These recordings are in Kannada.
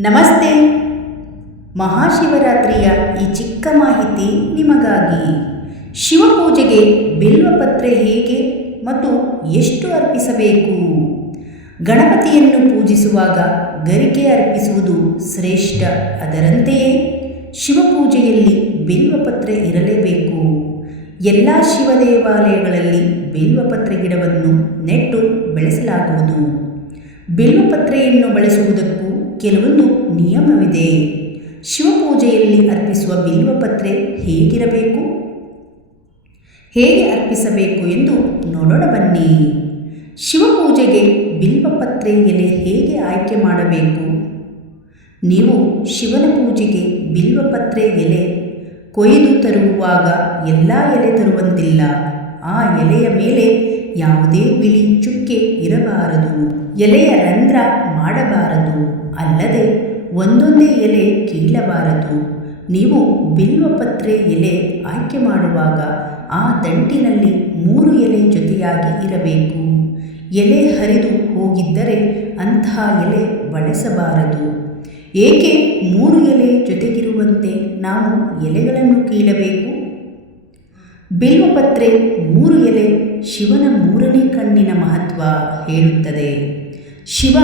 ನಮಸ್ತೆ. ಮಹಾಶಿವರಾತ್ರಿಯ ಈ ಚಿಕ್ಕ ಮಾಹಿತಿ ನಿಮಗಾಗಿ. ಶಿವಪೂಜೆಗೆ ಬಿಲ್ವಪತ್ರೆ ಹೇಗೆ ಮತ್ತು ಎಷ್ಟು ಅರ್ಪಿಸಬೇಕು? ಗಣಪತಿಯನ್ನು ಪೂಜಿಸುವಾಗ ಗರಿಕೆ ಅರ್ಪಿಸುವುದು ಶ್ರೇಷ್ಠ, ಅದರಂತೆಯೇ ಶಿವಪೂಜೆಯಲ್ಲಿ ಬಿಲ್ವಪತ್ರೆ ಇರಲೇಬೇಕು. ಎಲ್ಲ ಶಿವ ದೇವಾಲಯಗಳಲ್ಲಿ ಬಿಲ್ವಪತ್ರೆ ಗಿಡವನ್ನು ನೆಟ್ಟು ಬೆಳೆಸಲಾಗುವುದು. ಬಿಲ್ವಪತ್ರೆಯನ್ನು ಬಳಸುವುದಕ್ಕೂ ಕೆಲವೊಂದು ನಿಯಮವಿದೆ. ಶಿವಪೂಜೆಯಲ್ಲಿ ಅರ್ಪಿಸುವ ಬಿಲ್ವಪತ್ರೆ ಹೇಗಿರಬೇಕು? ಹೇಗೆ ಅರ್ಪಿಸಬೇಕು ಎಂದು ನೋಡೋಣ ಬನ್ನಿ. ಶಿವಪೂಜೆಗೆ ಬಿಲ್ವಪತ್ರೆ ಎಲೆ ಹೇಗೆ ಆಯ್ಕೆ ಮಾಡಬೇಕು? ನೀವು ಶಿವನ ಪೂಜೆಗೆ ಬಿಲ್ವಪತ್ರೆ ಎಲೆ ಕೊಯ್ದು ತರುವಾಗ ಎಲ್ಲ ಎಲೆ ತರುವಂತಿಲ್ಲ. ಆ ಎಲೆಯ ಮೇಲೆ ಯಾವುದೇ ಬಿಳಿ ಚುಕ್ಕೆ ಇರಬಾರದು. ಎಲೆಯ ರಂಧ್ರ ಮಾಡಬಾರದು. ಒಂದೊಂದೇ ಎಲೆ ಕೀಳಬಾರದು. ನೀವು ಬಿಲ್ವಪತ್ರೆ ಎಲೆ ಆಯ್ಕೆ ಮಾಡುವಾಗ ಆ ದಂಟಿನಲ್ಲಿ ಮೂರು ಎಲೆ ಜೊತೆಯಾಗಿ ಇರಬೇಕು. ಎಲೆ ಹರಿದು ಹೋಗಿದ್ದರೆ ಅಂತಹ ಎಲೆ ಬಳಸಬಾರದು. ಏಕೆ ಮೂರು ಎಲೆ ಜೊತೆಗಿರುವಂತೆ ನಾವು ಎಲೆಗಳನ್ನು ಕೀಳಬೇಕು? ಬಿಲ್ವಪತ್ರೆ ಮೂರು ಎಲೆ ಶಿವನ ಮೂರನೇ ಕಣ್ಣಿನ ಮಹತ್ವ ಹೇಳುತ್ತದೆ. ಶಿವ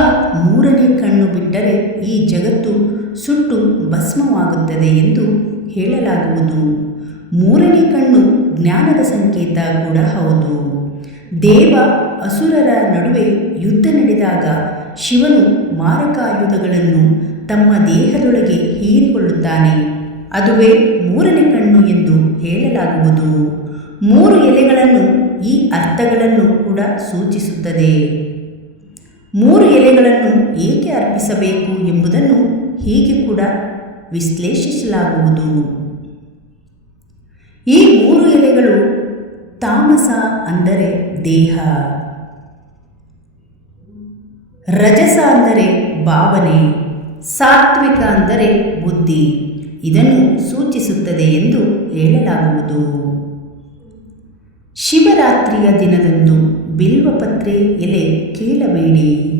ಮೂರನೇ ಕಣ್ಣು ಬಿಟ್ಟರೆ ಈ ಜಗತ್ತು ಸುಟ್ಟು ಭಸ್ಮವಾಗುತ್ತದೆ ಎಂದು ಹೇಳಲಾಗುವುದು. ಮೂರನೇ ಕಣ್ಣು ಜ್ಞಾನದ ಸಂಕೇತ ಕೂಡ ಹೌದು. ದೇವ ಅಸುರರ ನಡುವೆ ಯುದ್ಧ ನಡೆದಾಗ ಶಿವನು ಮಾರಕಾಯುಧಗಳನ್ನು ತಮ್ಮ ದೇಹದೊಳಗೆ ಹೀರಿಕೊಳ್ಳುತ್ತಾನೆ. ಅದುವೇ ಮೂರನೇ ಕಣ್ಣು ಎಂದು ಹೇಳಲಾಗುವುದು. ಮೂರು ಎಲೆಗಳನ್ನು ಈ ಅರ್ಥಗಳನ್ನು ಕೂಡ ಸೂಚಿಸುತ್ತದೆ. ಮೂರು ಎಲೆಗಳನ್ನು ಏಕೆ ಅರ್ಪಿಸಬೇಕು ಎಂಬುದನ್ನು ಹೀಗೆ ಕೂಡ ವಿಶ್ಲೇಷಿಸಲಾಗುವುದು. ಈ ಮೂರು ಎಲೆಗಳು ತಾಮಸ ಅಂದರೆ ದೇಹ. ರಜಸ ಅಂದರೆ ಭಾವನೆ. ಸಾತ್ವಿಕ ಅಂದರೆ ಬುದ್ಧಿ. ಇದನ್ನು ಸೂಚಿಸುತ್ತದೆ ಎಂದು ಹೇಳಲಾಗುವುದು. ಶಿವರಾತ್ರಿಯ ದಿನದಂದು ಬಿಲ್ವಪತ್ರೆ ಎಲೆ ಕೀಳಬೇಡಿ.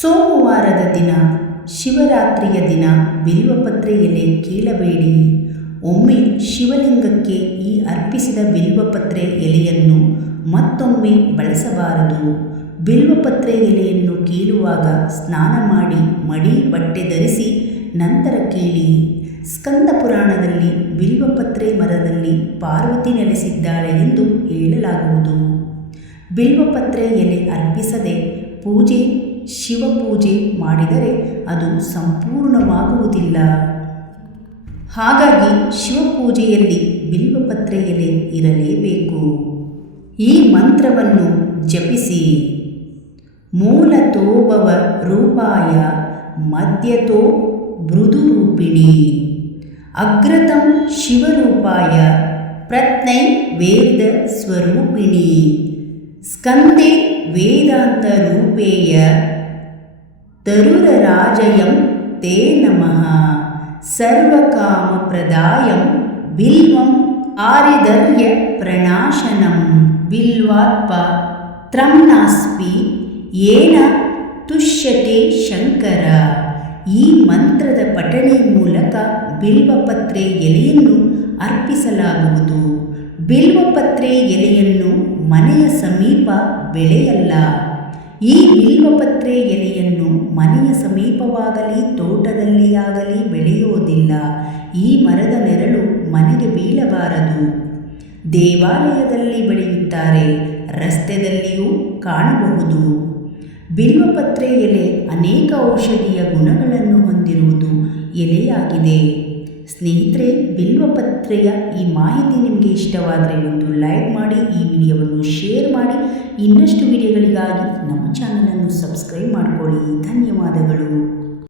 ಸೋಮವಾರದ ದಿನ, ಶಿವರಾತ್ರಿಯ ದಿನ ಬಿಲ್ವಪತ್ರೆ ಎಲೆ ಕೀಳಬೇಡಿ. ಒಮ್ಮೆ ಶಿವಲಿಂಗಕ್ಕೆ ಈ ಅರ್ಪಿಸಿದ ಬಿಲ್ವಪತ್ರೆ ಎಲೆಯನ್ನು ಮತ್ತೊಮ್ಮೆ ಬಳಸಬಾರದು. ಬಿಲ್ವಪತ್ರೆ ಎಲೆಯನ್ನು ಕೀಳುವಾಗ ಸ್ನಾನ ಮಾಡಿ ಮಡಿ ಬಟ್ಟೆ ಧರಿಸಿ ನಂತರ ಕೀಳಿ. ಸ್ಕಂದ ಪುರಾಣದಲ್ಲಿ ಬಿಲ್ವಪತ್ರೆ ಮರದಲ್ಲಿ ಪಾರ್ವತಿ ನೆಲೆಸಿದ್ದಾಳೆ ಎಂದು ಹೇಳಲಾಗುವುದು. ಬಿಲ್ವಪತ್ರೆ ಎಲೆ ಅರ್ಪಿಸದೆ ಪೂಜೆ, ಶಿವಪೂಜೆ ಮಾಡಿದರೆ ಅದು ಸಂಪೂರ್ಣವಾಗುವುದಿಲ್ಲ. ಹಾಗಾಗಿ ಶಿವಪೂಜೆಯಲ್ಲಿ ಬಿಲ್ವಪತ್ರೆ ಎಲೆ ಇರಲೇಬೇಕು. ಈ ಮಂತ್ರವನ್ನು ಜಪಿಸಿ. ಮೂಲತೋಭವ ರೂಪಾಯ ಮಧ್ಯತೋ ಮೃದುರೂಪಿಣಿ. अग्रतं शिवरूपाय प्रत्नै वेदस्वरूपिणी स्कन्दे वेदान्तरूपेय तरुरराजयं ते नमः। सर्वकामप्रदायं बिल्वम् आरिदर्यप्रणाशनं बिल्वात्पा त्रं नास्पि येन तुष्यते शङ्कर। ಈ ಮಂತ್ರದ ಪಠಣೆ ಮೂಲಕ ಬಿಲ್ವಪತ್ರೆ ಎಲೆಯನ್ನು ಅರ್ಪಿಸಲಾಗುವುದು. ಬಿಲ್ವಪತ್ರೆ ಎಲೆಯನ್ನು ಮನೆಯ ಸಮೀಪ ಬೆಳೆಯಲ್ಲ. ಈ ಬಿಲ್ವಪತ್ರೆ ಎಲೆಯನ್ನು ಮನೆಯ ಸಮೀಪವಾಗಲಿ, ತೋಟದಲ್ಲಿ ಆಗಲಿ ಬೆಳೆಯೋದಿಲ್ಲ. ಈ ಮರದ ನೆರಳು ಮನೆಗೆ ಬೀಳಬಾರದು. ದೇವಾಲಯದಲ್ಲಿ ಬೆಳೆಯುತ್ತಾರೆ, ರಸ್ತೆದಲ್ಲಿಯೂ ಕಾಣಬಹುದು. ಬಿಲ್ವಪತ್ರೆ ಎಲೆ ಅನೇಕ ಔಷಧೀಯ ಗುಣಗಳನ್ನು ಎಲೆಯಾಗಿದೆ. ಸ್ನೇಹಿತರೆ, ಬಿಲ್ವಪತ್ರೆಯ ಈ ಮಾಹಿತಿ ನಿಮಗೆ ಇಷ್ಟವಾದರೆ ಒಂದು ಲೈಕ್ ಮಾಡಿ, ಈ ವಿಡಿಯೋವನ್ನು ಶೇರ್ ಮಾಡಿ. ಇನ್ನಷ್ಟು ವಿಡಿಯೋಗಳಿಗಾಗಿ ನಮ್ಮ ಚಾನಲನ್ನು ಸಬ್ಸ್ಕ್ರೈಬ್ ಮಾಡಿಕೊಳ್ಳಿ. ಧನ್ಯವಾದಗಳು.